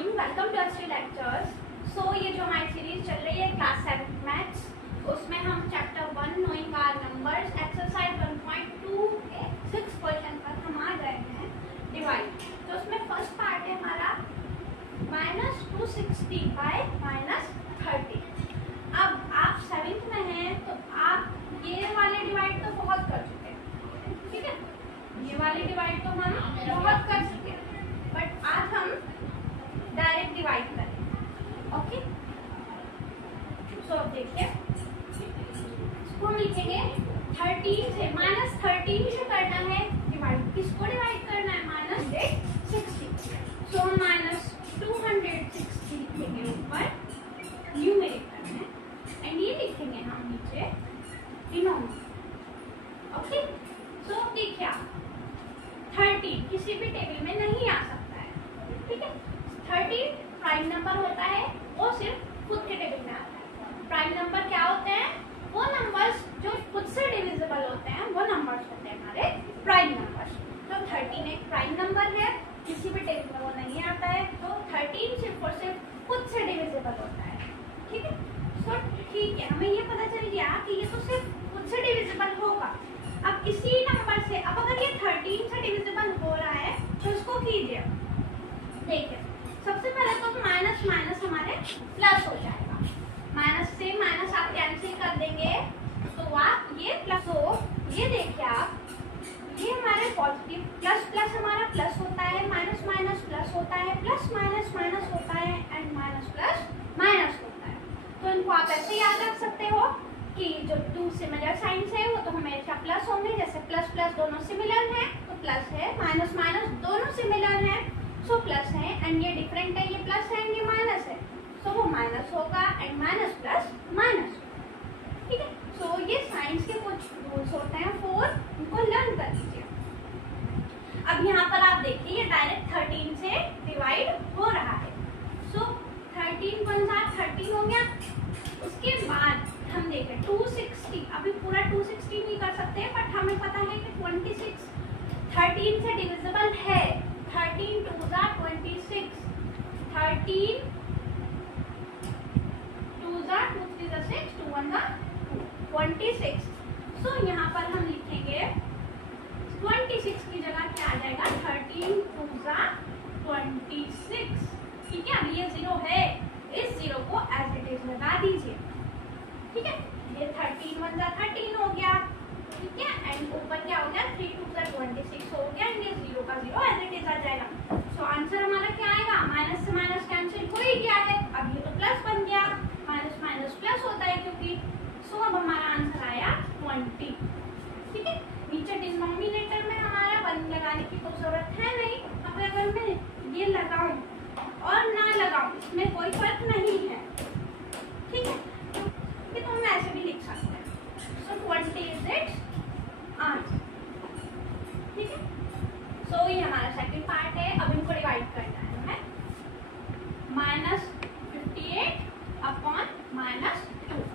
Morning, welcome to ST lectures. So ये जो हमारी सीरीज चल रही है क्लास 7 मैथ्स, उसमें हम chapter 1 knowing our numbers exercise 1.2 के 6 क्वेश्चन पर हम आ गए हैं डिवाइड। तो उसमें फर्स्ट पार्ट है हमारा -260 बाय -30। अब आप 7th में हैं तो आप ये वाले डिवाइड तो बहुत कर चुके हैं, ठीक है, ये वाले डिवाइड तो हम बहुत कर चुके हैं, बट आज हम डायरेक्ट डिवाइड करेंगे। ओके, सो अब देखिए, इसको हम लिखेंगे 13 से -13 से करना है डिवाइड। किसको डिवाइड करना है? -160। सो हम -260 लिखेंगे ऊपर न्यूमेरेटर में, एंड ये लिखेंगे हम नीचे डिनोमिनेटर। ओके, सो देखिए आप 13 किसी भी टेबल में नहीं आ सकता है, ठीक है। 13 प्राइम नंबर होता है, वो सिर्फ खुद के टेबल में आता है। प्राइम नंबर क्या होते हैं? वो नंबर्स जो खुद से डिविजिबल होते हैं, वो नंबर्स होते हैं हमारे प्राइम नंबर्स। तो 13 एक प्राइम नंबर है, किसी भी टेबल में वो नहीं आता है, तो 13 सिर्फ और सिर्फ खुद से डिविजिबल होता है, ठीक है। सो ठीक है, हमें ये पता चल गया कि ये तो सिर्फ खुद से डिविजिबल होगा। अब इसी नंबर से, अब अगर ये 13 से डिविजिबल हो रहा है तो इसको कीजिए। देखिए, सबसे पहले तो माइनस माइनस हमारे प्लस हो जाएगा। माइनस से माइनस आप कैंसिल कर देंगे तो आप ये प्लस हो, ये देखिए आप, ये हमारे पॉजिटिव प्लस प्लस हमारा प्लस होता है, माइनस माइनस प्लस होता है, प्लस माइनस माइनस होता है, एंड माइनस प्लस माइनस होता है। तो इनको आप ऐसे याद रख सकते हो कि जो टू सिमिलर साइंस है वो तो हमेशा प्लस होंगे। जैसे प्लस प्लस दोनों सिमिलर हैं तो प्लस है, माइनस माइनस दोनों सिमिलर हैं सो प्लस है, एंड ये डिफरेंट है, ये प्लस है एंड ये माइनस है, सो वो माइनस होगा, एंड माइनस प्लस माइनस, ठीक है। सो ये साइंस के कुछ रूल्स होते हैं 4, उनको लर्न कर लीजिए। अब यहाँ पर आप देखिए, ये डायरेक्ट 13 से डिवाइड हो रहा है। सो 13 13 हो गया। उसके बाद हम देखें 260, अभी पूरा 260 नहीं कर सकते, बट हमें पता है कि 26 13 से डिविजिबल है। 13 2 26, 13 2 2 3 6, 2 1 26। सो यहाँ पर हम लिखेंगे 26 की जगह क्या आ जाएगा? 13 2 26, ठीक है। अब ये 0 है, इस 0 को एज इट इज लगा दीजिए, ठीक है। ये 13 1 13 हो गया, ठीक है, एंड ऊपर क्या हो गया? 3 2 26 हो गया, एंड ये 0 का 0 एज इट इज आ जाएगा। सो आंसर हमारा क्या आएगा? माइनस से माइनस कैंसिल हो ही गया है, अब ये तो प्लस बन गया, माइनस माइनस प्लस होता है क्योंकि। सो अब हमारा आंसर आया 20, ठीक है। नीचे डिनोमिनेटर में हमारा 1 लगाने की तो जरूरत है नहीं। अब अगर मैं ये लगाऊं और ना लगाऊं, इसमें कोई फर्क नहीं है, ठीक है, तो हम ऐसे भी लिख सकते हैं। सो 20 इज इट्स आंसर, ठीक है। सो ये हमारा सेकंड पार्ट है। अब इनको डिवाइड करना है हमें। -58 अपॉन -2।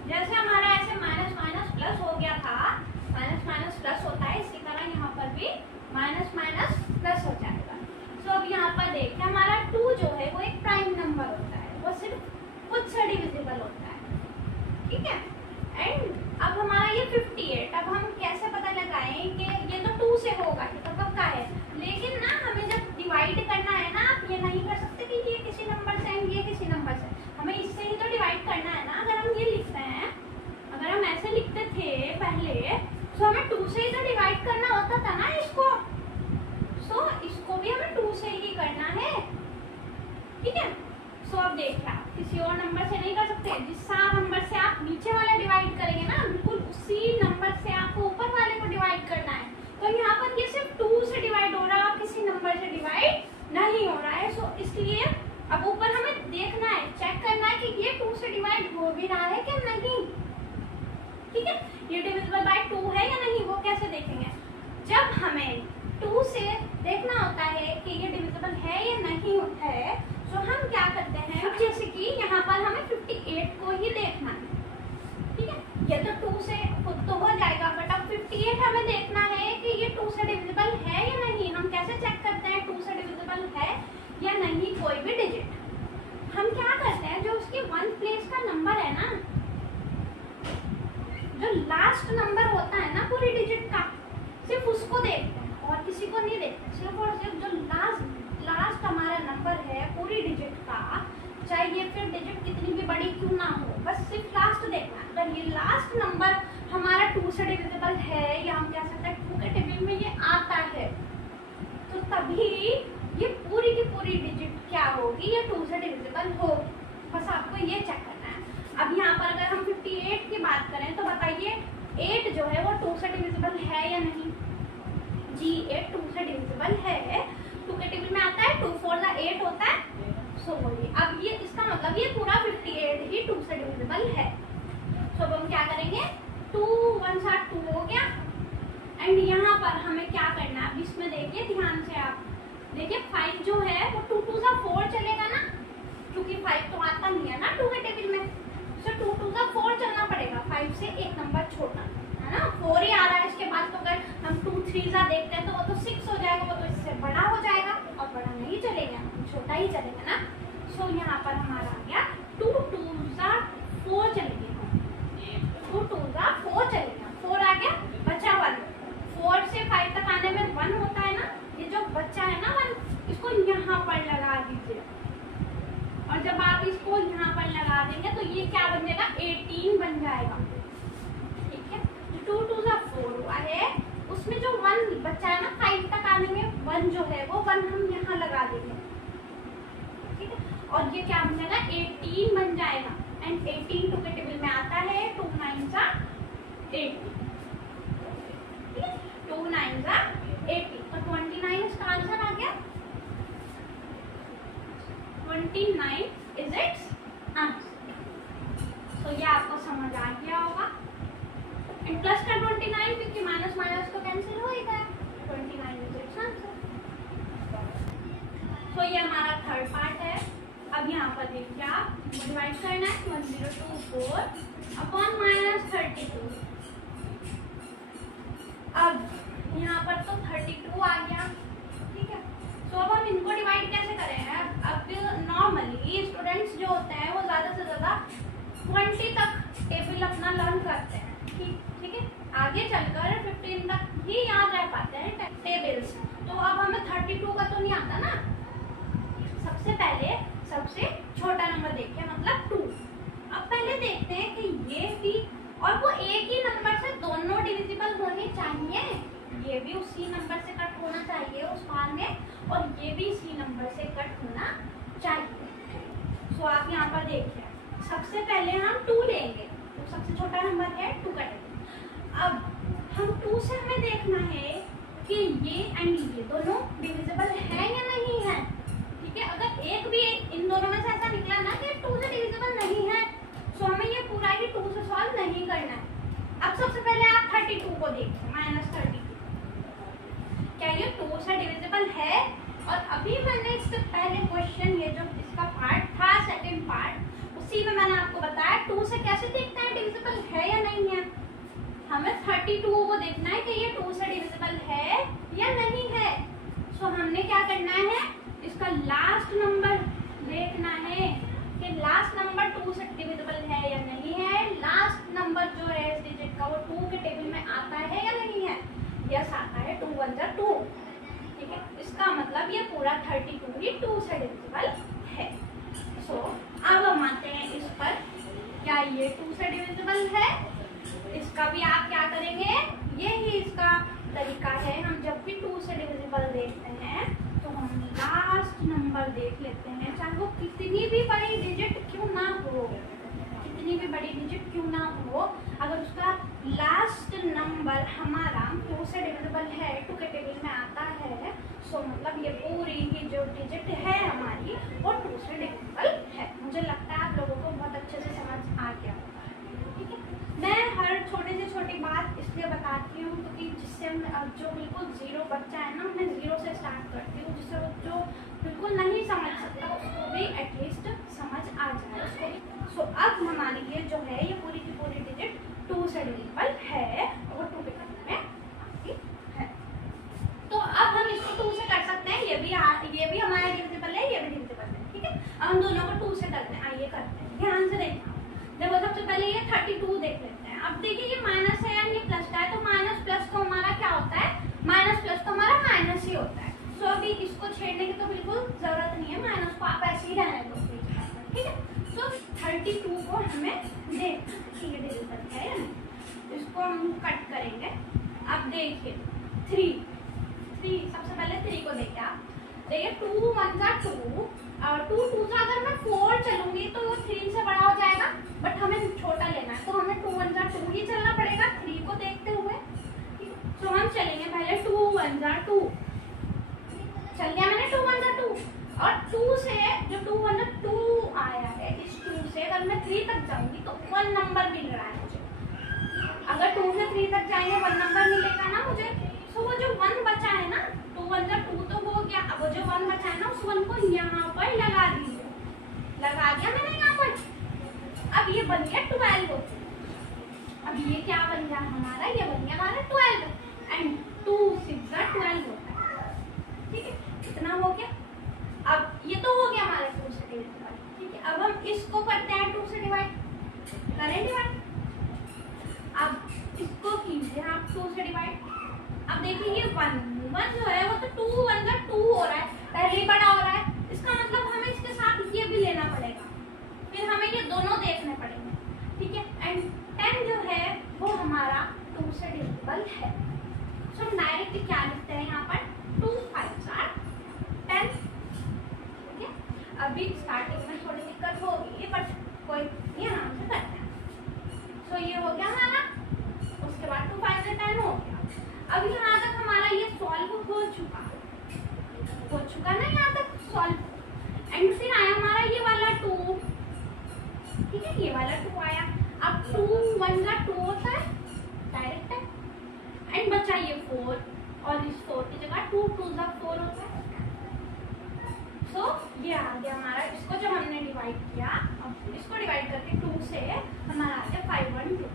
जैसे हमारा ऐसे माइनस माइनस प्लस हो गया था, माइनस माइनस प्लस होता है, इसी तरह यहाँ पर भी माइनस माइनस प्लस हो जाएगा। सो अब यहाँ पर देखिए, हमारा 2 जो है वो एक प्राइम नंबर होता है, वो सिर्फ खुद से डिविजिबल होता है, ठीक है। एंड अब हमारा ये 58, अब हम कैसे पता लगाएं कि ये तो 2 से होगा, ये तो पक्का है, लेकिन ना हमें जब डिवाइड करना है ना, आप ये नहीं कर सकते कि ये किसी नंबर से एंड ये किसी नंबर से, हमें इससे ही तो डिवाइड करना है ना। अगर हम ये लिखते हैं, अगर हम ऐसे लिखते थे पहले, तो हमें 2 से ही तो डिवाइड करना होता था ना इसको। सो इसको भी हमें 2 से ही करना है, ठीक है। सो अब देखिए, आप किसी और नंबर से नहीं कर सकते। जिस नंबर से आप नीचे वाला डिवाइड करेंगे ना, बिल्कुल उसी नंबर से आपको ऊपर वाले को डिवाइड करना है। तो यहाँ पर ये सिर्फ 2 से डिवाइड हो रहा है, किसी नंबर से डिवाइड नहीं हो रहा है। सो इसलिए अब ऊपर हमें देखना है, चेक करना है कि ये 2 से डिवाइड हो भी रहा है क्या नहीं, ठीक है। ये डिविजिबल बाय 2 है या नहीं, वो कैसे देखेंगे? जब हमें 2 से देखना होता है कि ये डिविजिबल है या नहीं है, तो हम क्या करते हैं, अब जैसे कि यहाँ पर हमें 58 को ही देखना है, ठीक है। ये तो 2 से खुद तो हो जाएगा, बट अब 58 हमें देखना है कि ये 2 से डिविजिबल है या नहीं। हम कैसे चेक करते हैं 2 से डिविजिबल है या नहीं कोई भी डिजिट? चाहे ये फिर डिजिट कितनी भी बड़ी क्यों ना हो, बस सिर्फ लास्ट देखना है। अगर ये लास्ट नंबर हमारा 2 से डिविजिबल है, या हम कह सकते हैं 2 के टेबल में ये आता है, तो तभी ये पूरी की पूरी डिजिट क्या होगी, ये 2 से डिविजिबल होगी। बस आपको ये चेक करना है। अब यहाँ पर अगर हम 58 की बात करें तो बताइए 8 जो है वो 2 से डिविजिबल है या नहीं? जी 8 2 से डिविजिबल है, 2 के टेबल में आता है, 2 4 जा 8 होता है। सो बोलिए अब ये इसका मतलब ये पूरा 58 ही 2 से डिविजिबल है। सो अब हम क्या करेंगे, 2 1 जा 2 हो गया। एंड यहाँ पर हमें क्या करना है, अब इसमें देखिए ध्यान से आप देखिए 5 जो है वो 2 2 जा 4 चलेगा ना, क्योंकि 5 तो आता नहीं है ना 2 के टेबल में। सो 2 2 जा 4 चलना पड़ेगा, 5 से एक नंबर छोटा है ना, 4 ही आ रहा है। इसके बाद तो अगर हम 2 3 जा देखते हैं तो वो तो 6 हो जाएगा, वो तो इससे बड़ा हो जाएगा, और बड़ा नहीं चलेगा, छोटा ही चलेगा ना। सो यहाँ पर हमारा आ गया 2 2 जा 4 चलेगा, 2 2 जा 4 चलेगा, 4 आ गया, बचा 1। 4 से 5 तक आने में 1 होता है ना, ये जो बच्चा है ना 1, इसको यहाँ पर लगा दीजिए। और जब आप इसको यहाँ पर लगा देंगे तो ये क्या बन जाएगा, 18 बन जाएगा। ठीक है, 2 2 जा 4 हुआ है, उसमें जो 1 बच्चा है ना 5 तक आने में 1 जो है वो 1 हम यहाँ लगा देंगे। ठीक है, और ये क्या बन जाएगा, 18 बन जाएगा। एंड 18 2 के टेबल में आता है, 2 9 जा 18, 2 9 जा 18, तो 29 इसका आंसर आ गया। 29 इज इट्स आंसर। तो ये आपको समझ आ गया होगा। एंड प्लस का 29, क्योंकि माइनस माइनस तो कैंसिल हो ही गया, 29 इज इट्स आंसर। तो ये हमारा थर्ड पार्ट है। अब यहाँ पर देखिए आप डिवाइड करना है 1024 अपॉन -32। अब यहाँ पर तो 32 आ गया। ठीक है, तो अब हम इनको डिवाइड कैसे करें? अब नॉर्मली स्टूडेंट्स जो होते हैं वो ज्यादा से ज्यादा 20 तक टेबल अपना लर्न करते हैं। ठीक है, आगे चलकर 15 तक ही याद रह पाते हैं टेबल्स। तो अब हमें 32 का तो नहीं आता ना। सबसे पहले सबसे छोटा नंबर देखिए, मतलब 2। अब पहले देखते हैं कि ये भी और वो एक ही नंबर से दोनों डिविजिबल होने चाहिए। ये भी उसी नंबर से कट होना चाहिए उस बार में, और ये भी इसी नंबर से कट होना चाहिए। सो आप यहाँ पर देखिए, सबसे पहले हम 2 लेंगे, तो सबसे छोटा नंबर है 2 कटेंगे। अब हम 2 से हमें देखना है कि ये एंड ये दोनों डिविजिबल है या नहीं है। ठीक है, अगर एक भी इन दोनों में से ऐसा निकला ना कि 2 से डिविजिबल नहीं है, तो हमें ये पूरा ही 2 से सॉल्व नहीं करना है। अब सबसे पहले आप 32 को देखिए, -32, क्या ये 2 से डिविजिबल है? और अभी मैंने इससे पहले क्वेश्चन, ये जो इसका पार्ट था सेकंड पार्ट, उसी में मैंने आपको बताया 2 से कैसे देखना है डिविजिबल है या नहीं है। हमें 32 को देखना है कि ये 2 से डिविजिबल है या नहीं है। सो हमने क्या करना है, इसका लास्ट नंबर देखना है कि लास्ट नंबर 2 से डिविजिबल है या नहीं है। लास्ट नंबर जो है इस डिजिट का वो 2 के टेबल में आता है या नहीं है। यस आता है, 2 1 जा 2। ठीक है, इसका मतलब ये पूरा 32 ही 2 से डिविजिबल है। सो अब हम आते हैं इस पर, क्या ये 2 से डिविजिबल है? इसका भी आप क्या करेंगे, यही इसका तरीका है। हम जब भी 2 से डिविजिबल देखते हैं तो हम लास्ट नंबर देख लेते हैं, चाहे वो कितनी भी बड़ी डिजिट क्यों ना हो, कितनी भी बड़ी डिजिट क्यों ना हो, अगर उसका लास्ट नंबर हमारा 2 से डिविजिबल है, 2 के टेबल में आता है, सो मतलब ये पूरी ही जो डिजिट है हमारी वो 2 से डिविजिबल है। मुझे लगता है आप लोगों को बहुत अच्छे से समझ आ गया होगा। ठीक है, मैं हर छोटी से छोटी बात इसलिए बताती हूँ क्योंकि जिससे जो बिल्कुल जीरो बच्चा है ना, मैं 0 से स्टार्ट करती हूँ, जिससे जो बिल्कुल नहीं समझ सकता उसको भी एटलीस्ट समझ आ जाए उसको भी। सो अब हमारी ये जो है ये पूरी की पूरी डिजिट 2 से डिविजिबल है, और वो 2 के टेबल में आती है। तो अब हम इसको 2 से कर सकते हैं, ये भी हमारा डिविजिबल है, ये भी डिविजिबल है। ठीक है, अब हम दोनों को 2 से करते हैं। आइए करते हैं, ध्यान से देखना। देखो सबसे पहले ये 32 देख लेते हैं। अब देखिए ये माइनस है या ये प्लस का है, तो माइनस प्लस तो हमारा क्या होता है, माइनस प्लस तो हमारा माइनस ही होता है। सो अभी इसको छेड़ने की तो बिल्कुल जरूरत नहीं है, माइनस को आप ऐसे ही रहने दो। ठीक है, हम कट करेंगे। अब देखिए 3 सबसे पहले 3 को देखिए आप, देखिए 2 1 जा 2 और 2 2 जा अगर मैं 4 चलूंगी तो वो 3 से बड़ा हो जाएगा, बट हमें छोटा लेना है तो हमें 2 1 जा 2 ही चलना पड़ेगा 3 को देखते हुए। तो हम चलेंगे पहले 2 1 जा 2, चल गया मैंने 2 1 जा 2, और 2 से जो 2 1 जा 2 आया है, इस 2 से अगर मैं 3 तक जाऊंगी तो 1 नंबर मिल रहा है मुझे। अगर 2 से 3 तक जाएंगे 1 नंबर मिलेगा ना मुझे। तो वो जो 1 बचा है ना, 2 1 जा 2 तो हो गया, अब वो जो 1 बचा है ना उस 1 को यहाँ पर लगा दीजिए, लगा दिया मैंने यहाँ पर। अब ये बन गया 12। अब ये क्या बन गया हमारा, ये बन गया हमारा 12 एंड 2 6 जा 12 होता है, ठीक है, इतना हो गया। अब ये तो हो गया हमारा 2 से डिवाइड, ठीक है। अब हम इसको करते हैं 2 से डिवाइड, करें डिवाइड। अब इसको कीजिए आप 2 से डिवाइड। अब देखिए ये 1 जो है वो तो 2 1 जा 2 हो रहा है, पहले ही बड़ा हो रहा है, इसका मतलब हमें इसके साथ ये भी लेना पड़ेगा, फिर हमें ये दोनों देखने पड़ेंगे, ठीक है। एंड 10 जो है वो हमारा 2 से डिविजिबल है। सो हम डायरेक्ट क्या लिखते हैं यहाँ पर, 2 5 जा 10, ठीक है। अभी स्टार्टिंग में थोड़ी दिक्कत होगी बट कोई नहीं, आराम से करते हैं। सो ये हो गया हमारा, उसके बाद 2 5 जा 10 हो गया। अब यहाँ तक हमारा ये सॉल्व हो चुका ना, यहाँ तक सॉल्व। एंड फिर आया हमारा ये वाला 2, ठीक है, ये वाला 2 आया। अब 2 1 जा 2 होता है डायरेक्ट है, एंड बचा ये 4, और इस 4 की जगह 2 2 जा 4 होता है। सो ये आ गया हमारा, इसको जब हमने डिवाइड किया, अब इसको डिवाइड करके 2 से हमारा आ गया 512,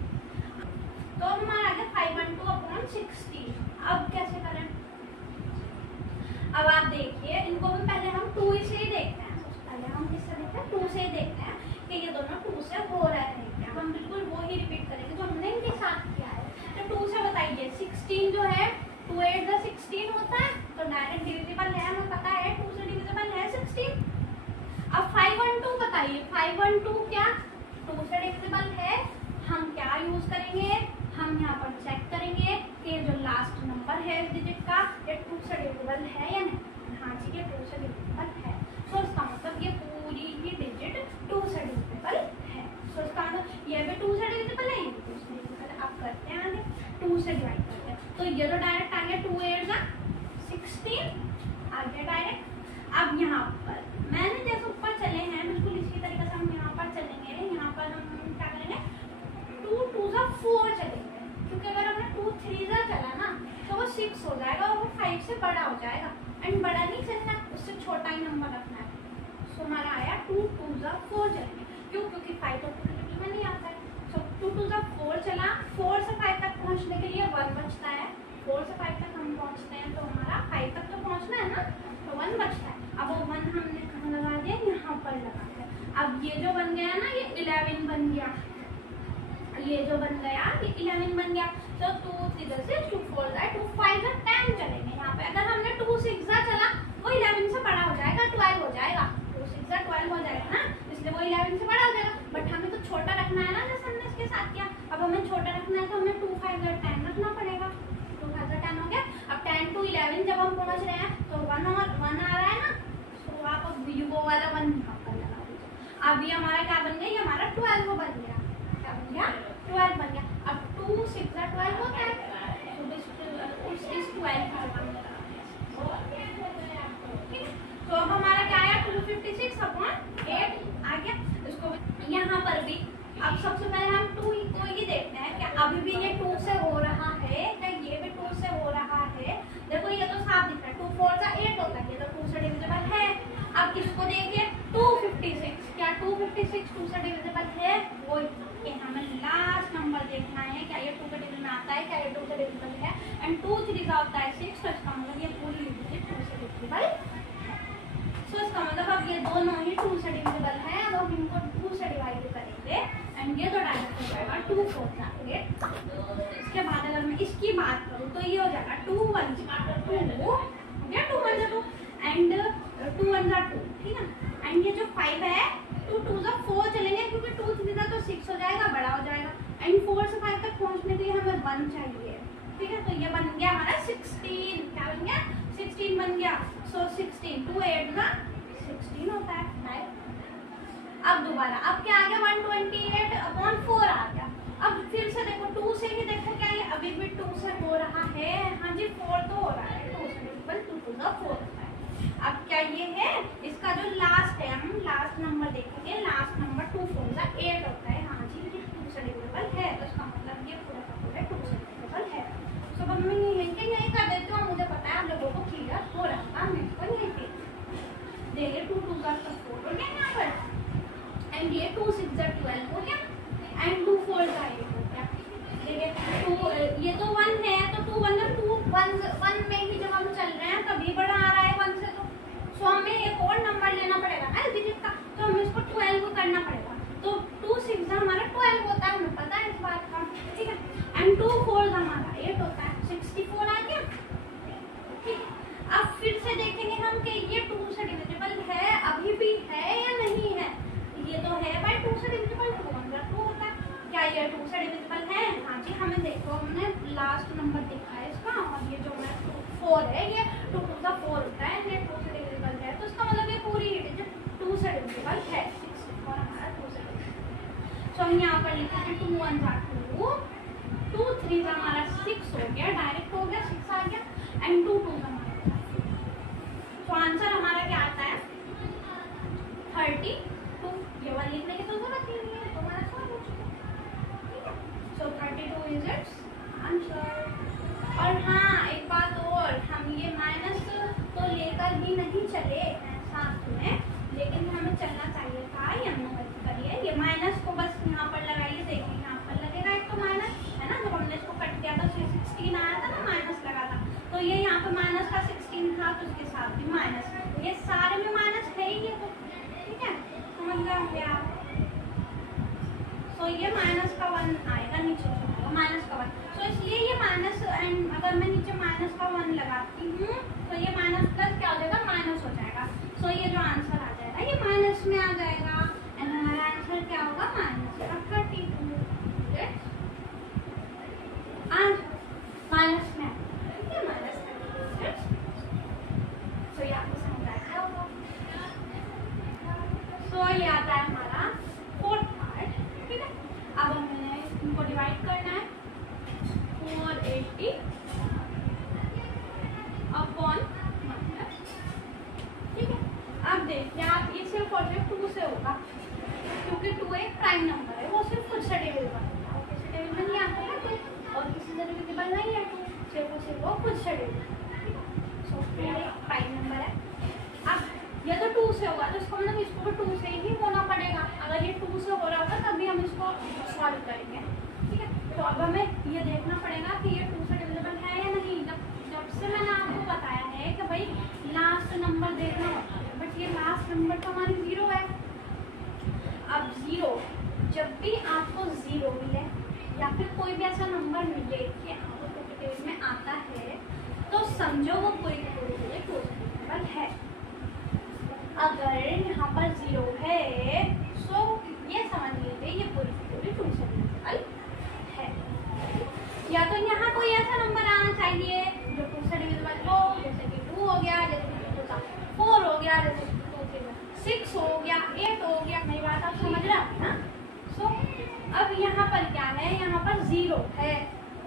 तो हमारा आ गया 512/16। अब कैसे करें, अब आप देखिए इनको भी पहले हम 2 से ही देखते हैं, सबसे पहले हम किससे देखते हैं, 2 से ही देखते हैं कि ये दोनों 2 से हो रहे हैं। अब हम बिल्कुल वो ही रिपीट करेंगे जो हमने इनके साथ किया है। तो 2 से बताइए 16 जो है 2 8 जा 16 होता है, तो डायरेक्ट डिविजिबल है, हमें पता है 2 से डिविजिबल है 16। अब 512 बताइए, 512 क्या 2 से डिविजिबल है, हम क्या यूज करेंगे, हम यहाँ पर चेक करेंगे कि जो लास्ट नंबर है डिजिट का ये 2 से डिविजिबल है या नहीं। हाँ जी, ये 2 से डिविजिबल है, सो इसका मतलब ये पूरी ही डिजिट 2 से डिविजिबल है। सो इसका मतलब ये भी 2 से डिविजिबल है, ये भी 2 से डिविजिबल है। अब करते हैं आगे, 2 से डिवाइड करते हैं, तो ये तो डायरेक्ट आ गया 2 8 जा 16 आ गया डायरेक्ट। अब यहाँ पर मैंने जैसे ऊपर चले हैं बिल्कुल इसी तरीके से हम यहाँ पर चलेंगे, यहाँ पर हम क्या करेंगे 2 2 जा 4 चलेंगे, क्योंकि अगर हमने 2 3 जा चला ना तो वो 6 हो जाएगा और वो 5 से बड़ा हो जाएगा, एंड बड़ा नहीं चलना, उससे छोटा ही नंबर रखना है। सो हमारा आया 2 2 जा 4 चलेंगे, क्यों, क्योंकि 5 तो डिविजिबल में नहीं आता है। सो 2 2 जा 4 चला, 4 से 5 तक पहुंचने के लिए 1 बचता है, 4 से 5 तक हम पहुंचते हैं तो हमारा 5 तक तो पहुंचना है ना, तो 1 बचता है। अब वो 1 हमने कहाँ लगा दिया, यहाँ पर लगा दिया। अब ये जो बन गया ना, ये 11 बन गया, ये जो बन गया ये 11 बन गया। तो 2 3 जा 6 2 4 जा 2 5 जा 10 चलेंगे। यहाँ पे अगर हमने 2 6 जा चला वो 11 से बड़ा हो जाएगा, 12 हो जाएगा, 2 6 जा 12 हो जाएगा ना, इसलिए वो 11 से बड़ा हो जाएगा। बट हमें तो छोटा रखना है ना, जैसे हमने इसके साथ किया। अब हमें छोटा रखना है तो हमें 2 5 जा 10 रखना पड़ेगा। 2 5 जा 10 हो गया। अब 10 to 11 जब हम पहुंच रहे हैं तो 1 और 1 आ रहा है ना, तो आप वो वाला 1 यहाँ पर लगा दीजिए। अब ये हमारा क्या बन गया, ये हमारा 12 बन गया, क्या बन गया 12 बन गया। अब 2 6 जा 12 होता है, तो इस 12 का तो अब हमारा क्या आया 256/8 आ गया। इसको यहाँ पर भी अब सबसे पहले हम 2 को ही देखते हैं कि अभी भी ये 2 से हो रहा है, क्या ये भी 2 से हो रहा है। देखो ये तो साफ दिख रहा है, 2 4 जा 8 होता है, ये तो 2 से डिविजिबल है। अब इसको देखिए 256, क्या 256 2 से डिविजिबल है, वो हमें लास्ट नंबर देखना है, क्या ये 2 के डिविजन में आता है, क्या ये 2 से डिविजिबल है। एंड 2 3 का होता है 6, तो इसका मतलब ये पूरी डिजिट 2 से डिविजिबल है। सो इसका मतलब अब ये दोनों ही 2 से डिविजिबल है। अब हम इनको 2 से डिवाइड करेंगे एंड ये तो डायरेक्ट हो जाएगा 2 4 जा 8। इसके बाद अगर मैं इसकी बात करूँ तो ये हो जाएगा 2 1 जा 2 या 2 1 जा 2 एंड 2 1 जा 2, ठीक है। एंड ये जो 5 है 2 2 जा 4 चलेंगे, क्योंकि 2 3 जा तो 6 हो जाएगा, बड़ा हो जाएगा। एंड 4 से 5 तक पहुंच पूछने के लिए हमें 1 चाहिए, ठीक है। तो ये बन गया हमारा 16, क्या बन गया 16 बन गया। सो 16 2 8 का 16 होता है, राइट। अब दोबारा अब क्या आ गया 128/4 आ गया। अब फिर से देखो 2 से ही देखो क्या ये अभी भी 2 से हो रहा है, हाँ जी 4 तो हो रहा है, 2 से डिविजिबल 2 2 का 4 होता है। अब क्या ये है इसका जो लास्ट है, हम लास्ट नंबर देखेंगे, लास्ट नंबर 2 4 का 8 होता है, हाँ जी ये 2 से डिविजिबल है, तो इसका मतलब ये पूरा का पूरा 2 से डिविजिबल है। तो अब मैं यही कर देती हूँ, मुझे पता है आप लोगों को क्लियर हो रहा है, मैं इसको यही देखिए 2 2 का 4 हो गया यहाँ पर, एंड ये 2 6 का 12 हो गया, एंड 2 4 का 8 हो गया। देखिए 2 ये तो 1 है, तो 2 1 2 1 में ही जब हम चल रहे हैं तभी बड़ा आ रहा है 1 से, तो हमें एक और नंबर लेना पड़ेगा ना डिजिट का, तो हमें इसको 12 को करना पड़ेगा। तो 2 6 हमारा 12 होता है, हमें पता है इस बात का, ठीक है। एंड 2 4 हमारा 8 होता है, 64 आ गया, ठीक। अब फिर से देखेंगे हम कि ये 2 से डिविजिबल है, अभी भी है या नहीं है। ये तो है भाई 2 से डिविजिबल 2 होता है, क्या ये 2 से डिविजिबल है, हाँ जी। हमें देखो हमने लास्ट नंबर देखा है इसका, और ये जो मैं 4 है ये 2 2 का 4 होता है, ये 2 से डिविजिबल है, तो इसका मतलब ये पूरी डिजिट 2 से डिविजिबल है, 64 हमारा 2 से डिविजिबल। तो हम यहाँ पर लिखते हैं 2 1 2 2 3 हमारा 6 हो गया, डायरेक्ट हो गया 6 आ गया, एंड 2 2 हमारा, तो आंसर हमारा क्या आता है 32। ये वाला लिखने की तो जरूरत ही नहीं है, तो हमारा सॉल्व हो चुका, ठीक है। सो 32 इज इट्स आंसर। और हाँ एक बात और, हम ये माइनस तो लेकर ही नहीं चले साथ में, लेकिन हमें चलना चाहिए था, ये हमने गलती करी है। ये माइनस को बस यहाँ पर लगाइए, देखिए यहाँ पर लगेगा एक तो माइनस, है ना, जब हमने इसको कट किया था 16 आया था ना, माइनस लगा था, तो ये यहाँ पर माइनस का 16 था, तो उसके साथ भी माइनस, ये सारे में माइनस है ही, ये तो ठीक है, समझ गए आप। सो ये माइनस का 1 आएगा नीचे, माइनस का 1, तो इसलिए ये माइनस, एंड अगर मैं नीचे माइनस का 1 लगाती हूँ तो ये माइनस प्लस क्या हो जाएगा माइनस हो जाएगा। सो ये जो आंसर आ जाएगा ये माइनस में आ जाएगा, एंड हमारा आंसर क्या होगा माइनस का 32, माइनस में माइनस 32। सो ये आपको समझ आया होगा। सो ये आता है हमारा 4th पार्ट, ठीक है। अब हमें इनको डिवाइड करना है 480 अपॉन, ठीक है। अब देखिए आप ये सिर्फ और सिर्फ 2 से होगा, क्योंकि 2 एक प्राइम नंबर है, वो सिर्फ खुद से डिविजिबल होगा, और किसी डिविजिबल नहीं आता है 2, और किसी से डिविजिबल नहीं है 2, सिर्फ वो खुद से डिविजिबल, ठीक है। सो 2 एक प्राइम नंबर है। अब ये तो 2 से होगा, तो इसको मतलब इसको 2 से ही होना पड़ेगा, अगर ये 2 से हो रहा होगा तभी हम इसको सॉल्व करेंगे, ठीक है। तो अब हमें ये देखना पड़ेगा कि ये 2 से डिविजिबल है या नहीं। जब से मैंने आपको बताया है कि भाई लास्ट नंबर देखना होता है, बट ये लास्ट नंबर तो हमारी 0 है। अब 0, जब भी आपको 0 मिले या फिर कोई भी ऐसा नंबर मिले कि आपको डिविजिबल में आता है, तो समझो वो पूरी की पूरी 2 से डिविजिबल है। अगर यहाँ पर 0 है, सो ये समझ लीजिए ये पूरी की पूरी 2 से डिविजिबल है। या तो यहाँ कोई ऐसा नंबर आना चाहिए जो 2 से डिविजिबल हो, जैसे कि 2 हो गया, जैसे कि 2 का 4 हो गया, जैसे कि 2 3 6 हो गया, 8 हो गया, मेरी बात आप समझ रहे हैं ना। सो अब यहाँ पर क्या है, यहाँ पर 0 है,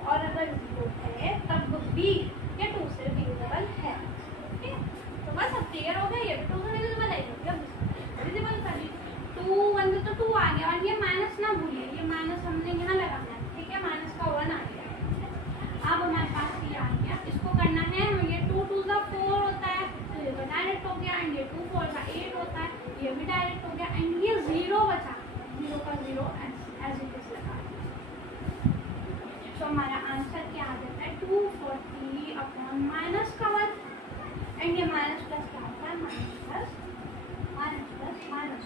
और अगर 0 है तब भी ये 2 से डिविजिबल है, ठीक है। तो बस अब क्लियर हो गया, ये 2 से डिविजिबल है, डिविजिबल कर दी। 2 1 तो 2 आ गया, और ये माइनस ना भूलिए, ये माइनस हमने यहाँ लगाना है, ठीक है, माइनस का 1 आ गया। अब हमारे पास ये आ गया, इसको करना है, ये 2 2 का 4 होता है, तो ये तो डायरेक्ट हो गया, एंड ये 2 4 का 8 होता है, ये भी डायरेक्ट हो गया, एंड ये 0 बचा, 0 का 0 एज इट इज लगा। तो हमारा आंसर क्या आ जाता है 240 अपॉन माइनस का 1, एंड ये माइनस प्लस क्या होता है minus plus minus plus minus